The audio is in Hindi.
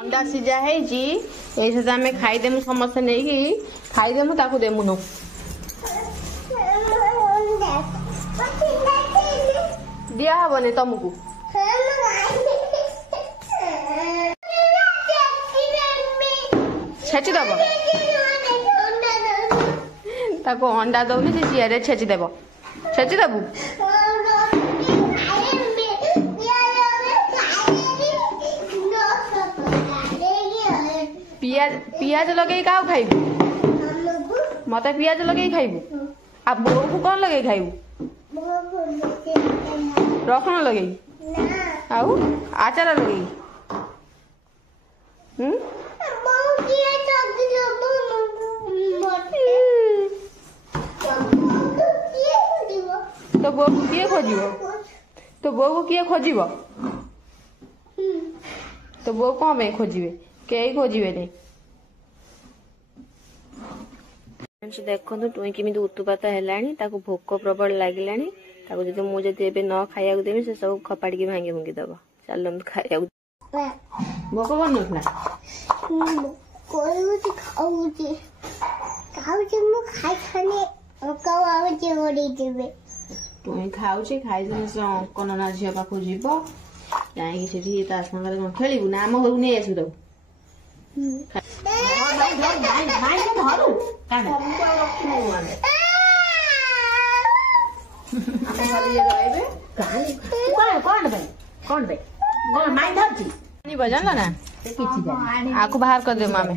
अंडा सीझा है आम खाईदेमु समस्ते नहीं खाईदेमु ताकू देमु नो दिया हबनी तुमको छेची दब ताको अंडा दौनी से सीआर छेची देव छेची देबू पियाज लगे क्या खाइबू मत पियाज लगे खाइबू आ बो को कौन लगे खाइबू रखण लगे आउ आचार लगे तो बो को किए खोजिबो तो बो को किए खोजिबो तो बो कौन में खोजिबे कई खोजिबे नहीं देखो टुई केमी उत्तुपात है भोक प्रबल लगे जो मुझे न खाया देवी से सब खपाड़ी भांगी भूंगी दब चल खाया भोक टुई खाऊ खाई कनना झील पाक जीव जा खेलू ना आम घर नहीं आसू तक जानल ना आखु बाहर कर दे मामे